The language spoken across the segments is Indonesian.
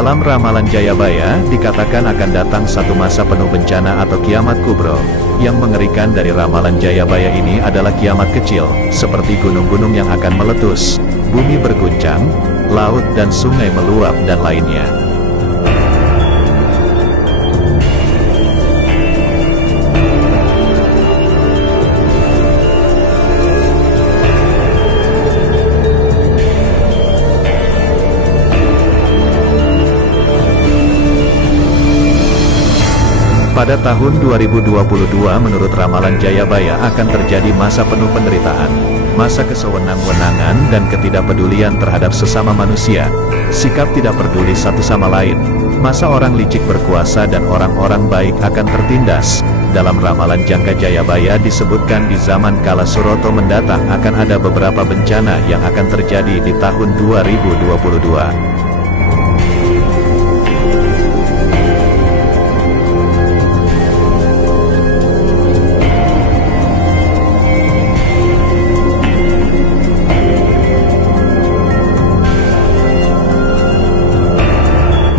Dalam ramalan Jayabaya, dikatakan akan datang satu masa penuh bencana atau kiamat kubro. Yang mengerikan dari ramalan Jayabaya ini adalah kiamat kecil, seperti gunung-gunung yang akan meletus, bumi berguncang, laut dan sungai meluap dan lainnya. Pada tahun 2022 menurut ramalan Jayabaya akan terjadi masa penuh penderitaan, masa kesewenang-wenangan dan ketidakpedulian terhadap sesama manusia, sikap tidak peduli satu sama lain, masa orang licik berkuasa dan orang-orang baik akan tertindas. Dalam ramalan Jangka Jayabaya disebutkan di zaman kala Suroto mendatang akan ada beberapa bencana yang akan terjadi di tahun 2022.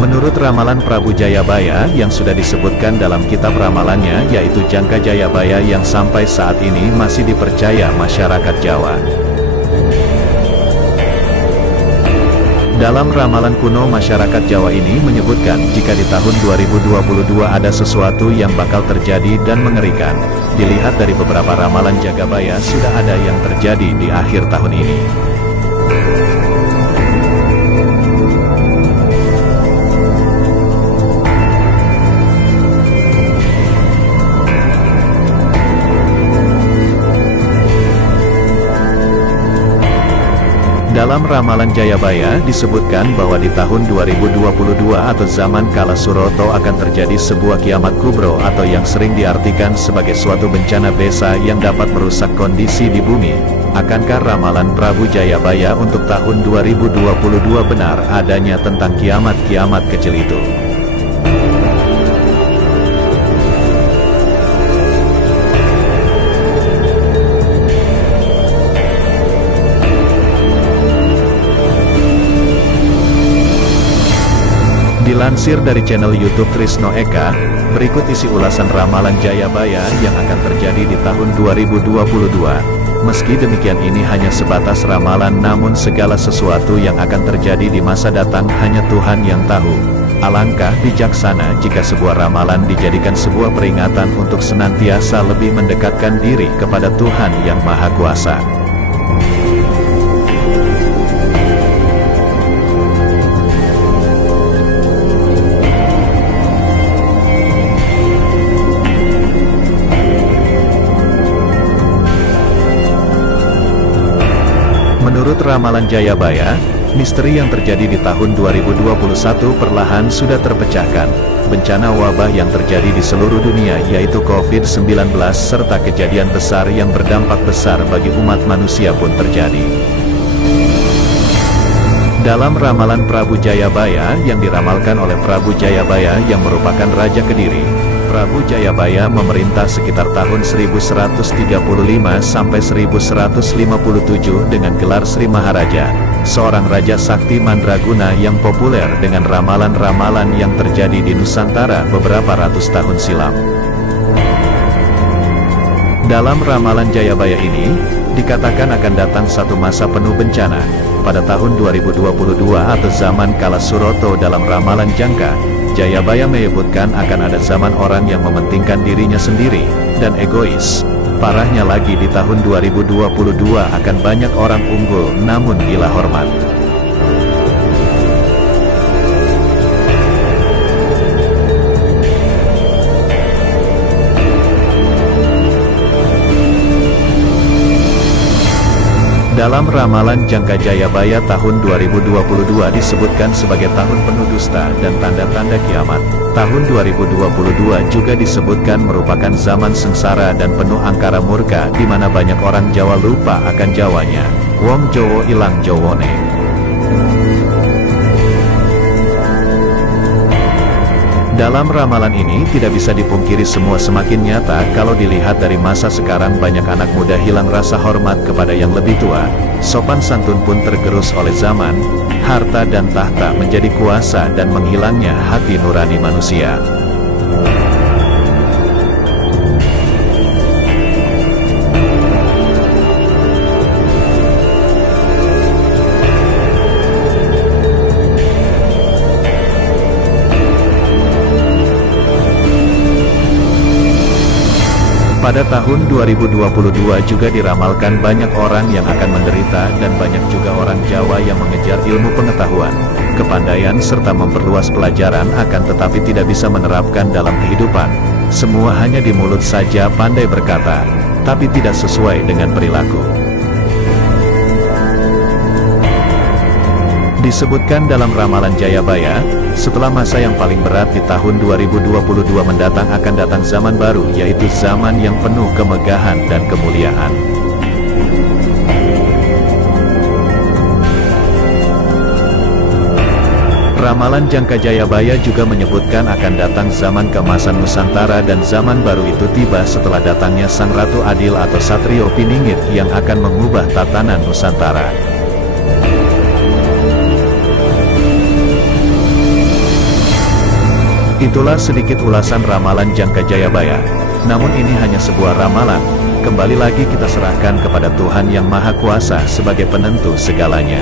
Menurut ramalan Prabu Jayabaya yang sudah disebutkan dalam kitab ramalannya yaitu Jangka Jayabaya yang sampai saat ini masih dipercaya masyarakat Jawa. Dalam ramalan kuno masyarakat Jawa ini menyebutkan jika di tahun 2022 ada sesuatu yang bakal terjadi dan mengerikan. Dilihat dari beberapa ramalan Jagabaya sudah ada yang terjadi di akhir tahun ini. Dalam ramalan Jayabaya disebutkan bahwa di tahun 2022 atau zaman kala Suroto akan terjadi sebuah kiamat kubro atau yang sering diartikan sebagai suatu bencana besa yang dapat merusak kondisi di bumi. Akankah ramalan Prabu Jayabaya untuk tahun 2022 benar adanya tentang kiamat-kiamat kecil itu? Dilansir dari channel YouTube Trisno Eka, berikut isi ulasan ramalan Jayabaya yang akan terjadi di tahun 2022. Meski demikian ini hanya sebatas ramalan namun segala sesuatu yang akan terjadi di masa datang hanya Tuhan yang tahu. Alangkah bijaksana jika sebuah ramalan dijadikan sebuah peringatan untuk senantiasa lebih mendekatkan diri kepada Tuhan yang Maha Kuasa. Menurut ramalan Jayabaya, misteri yang terjadi di tahun 2021 perlahan sudah terpecahkan. Bencana wabah yang terjadi di seluruh dunia yaitu COVID-19 serta kejadian besar yang berdampak besar bagi umat manusia pun terjadi. Dalam ramalan Prabu Jayabaya yang diramalkan oleh Prabu Jayabaya yang merupakan Raja Kediri, Prabu Jayabaya memerintah sekitar tahun 1135 sampai 1157 dengan gelar Sri Maharaja, seorang Raja Sakti Mandraguna yang populer dengan ramalan-ramalan yang terjadi di Nusantara beberapa ratus tahun silam. Dalam ramalan Jayabaya ini, dikatakan akan datang satu masa penuh bencana, pada tahun 2022 atau zaman kala Suroto. Dalam ramalan Jangka Jayabaya menyebutkan akan ada zaman orang yang mementingkan dirinya sendiri, dan egois. Parahnya lagi di tahun 2022 akan banyak orang unggul namun gila hormat. Dalam ramalan Jangka Jayabaya tahun 2022 disebutkan sebagai tahun penuh dusta dan tanda-tanda kiamat. Tahun 2022 juga disebutkan merupakan zaman sengsara dan penuh angkara murka di mana banyak orang Jawa lupa akan Jawanya. Wong Jowo ilang Jowone. Dalam ramalan ini tidak bisa dipungkiri semua semakin nyata kalau dilihat dari masa sekarang banyak anak muda hilang rasa hormat kepada yang lebih tua, sopan santun pun tergerus oleh zaman, harta dan tahta menjadi kuasa dan menghilangnya hati nurani manusia. Pada tahun 2022 juga diramalkan banyak orang yang akan menderita dan banyak juga orang Jawa yang mengejar ilmu pengetahuan, kepandaian serta memperluas pelajaran akan tetapi tidak bisa menerapkan dalam kehidupan. Semua hanya di mulut saja pandai berkata, tapi tidak sesuai dengan perilaku. Disebutkan dalam ramalan Jayabaya, setelah masa yang paling berat di tahun 2022 mendatang akan datang zaman baru, yaitu zaman yang penuh kemegahan dan kemuliaan. Ramalan Jangka Jayabaya juga menyebutkan akan datang zaman keemasan Nusantara dan zaman baru itu tiba setelah datangnya Sang Ratu Adil atau Satrio Piningit yang akan mengubah tatanan Nusantara. Itulah sedikit ulasan ramalan Jangka Jayabaya. Namun ini hanya sebuah ramalan. Kembali lagi kita serahkan kepada Tuhan Yang Maha Kuasa sebagai penentu segalanya.